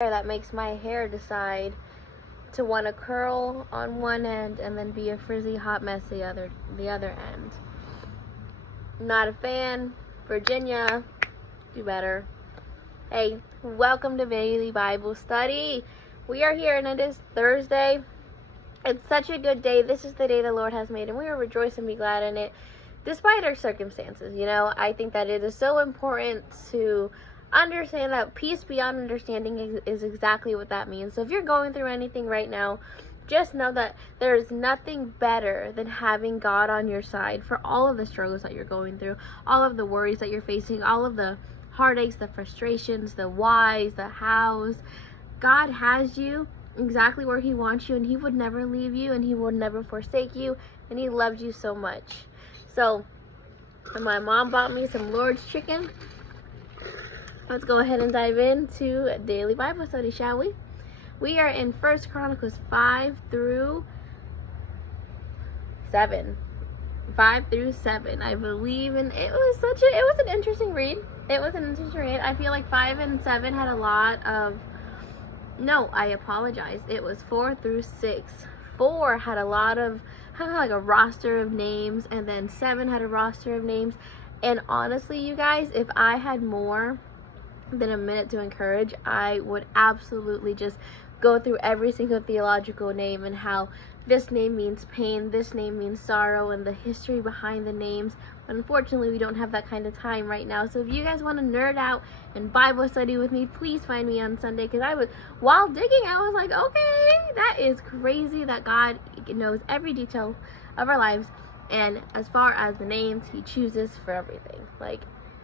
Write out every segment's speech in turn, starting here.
that makes my hair decide to want to curl on one end and then be a frizzy hot mess the other end. Not a fan. Virginia, do better. Hey, welcome to Daily Bible Study. We are here and it is Thursday. It's such a good day. This is the day the Lord has made and we will rejoice and be glad in it despite our circumstances. I think that it is so important to understand that peace beyond understanding is exactly what that means. So if you're going through anything right now, just know that there is nothing better than having God on your side for all of the struggles that you're going through, all of the worries that you're facing, all of the heartaches, the frustrations, the whys, the hows. God has you exactly where he wants you, and he would never leave you, and he would never forsake you, and he loves you so much. So my mom bought me some Lord's chicken. Let's go ahead and dive into Daily Bible Study, shall we? We are in 1 Chronicles 5 through 7. 5 through 7, I believe, and it was an interesting read. I feel like 5 and 7 had a lot of, no, I apologize. It was 4 through 6. 4 had a lot of, kind of like a roster of names, and then 7 had a roster of names. And honestly, you guys, if I had more than a minute to encourage, I would absolutely just go through every single theological name and how this name means pain, this name means sorrow, and the history behind the names. But unfortunately, we don't have that kind of time right now. So if you guys want to nerd out and Bible study with me, please find me on Sunday, because while digging, I was like, okay, that is crazy that God knows every detail of our lives. And as far as the names, he chooses for everything. Like,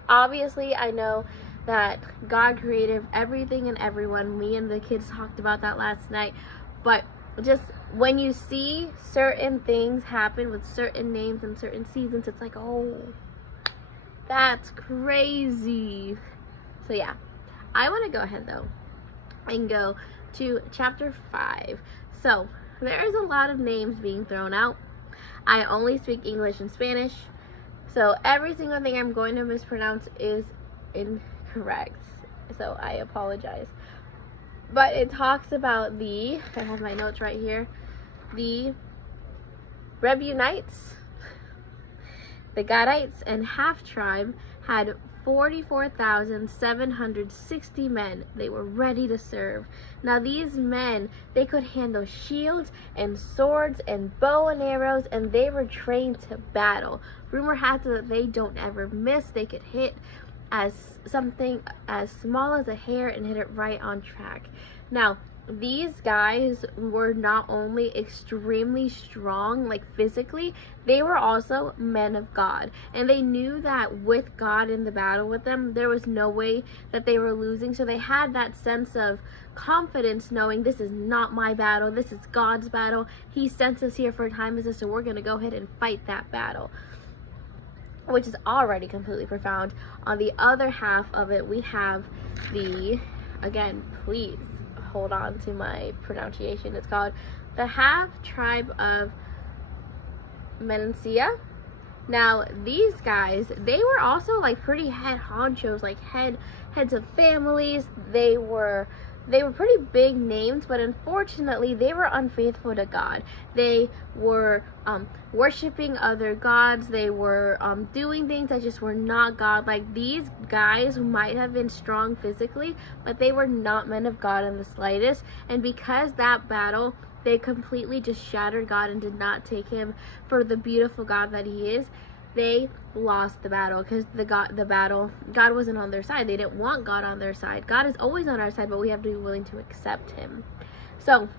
obviously, I know that God created everything and everyone. Me and the kids talked about that last night. But just when you see certain things happen with certain names and certain seasons, it's like, oh, that's crazy. So yeah, I want to go ahead though and go to chapter 5. So there's a lot of names being thrown out. I only speak English and Spanish, so every single thing I'm going to mispronounce is incorrect, so I apologize. But it talks about I have my notes right here, the Reubenites, the Gadites, and half-tribe had 44,760 men. They were ready to serve. Now these men, they could handle shields and swords and bow and arrows, and they were trained to battle. Rumor has it that they don't ever miss. They could hit something as small as a hair and hit it right on track. Now, these guys were not only extremely strong, like physically, they were also men of God. And they knew that with God in the battle with them, there was no way that they were losing. So they had that sense of confidence, knowing this is not my battle, this is God's battle. He sent us here for a time as this, so we're going to go ahead and fight that battle, which is already completely profound. On the other half of it, we have again, please hold on to my pronunciation, it's called the half-tribe of Manasseh. Now, these guys, they were also like pretty head honchos, like heads of families. They were pretty big names, but unfortunately they were unfaithful to God. They were worshiping other gods. They were doing things that just were not God. Like, these guys might have been strong physically, but they were not men of God in the slightest. And because that battle, they completely just shattered God and did not take him for the beautiful God that he is, they lost the battle, because God wasn't on their side. They didn't want God on their side. God is always on our side, but we have to be willing to accept him. So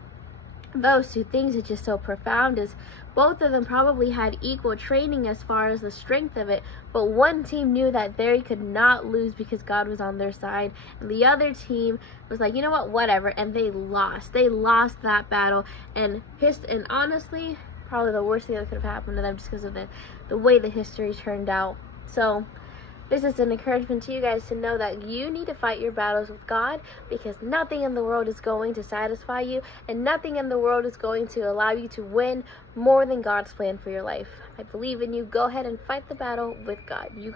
those two things are just so profound, is both of them probably had equal training as far as the strength of it, but one team knew that they could not lose because God was on their side, and the other team was like, you know what, whatever, and they lost that battle. And honestly, probably the worst thing that could have happened to them, just because of the way the history turned out. So this is an encouragement to you guys to know that you need to fight your battles with God, because nothing in the world is going to satisfy you, and nothing in the world is going to allow you to win more than God's plan for your life. I believe in you. Go ahead and fight the battle with God. You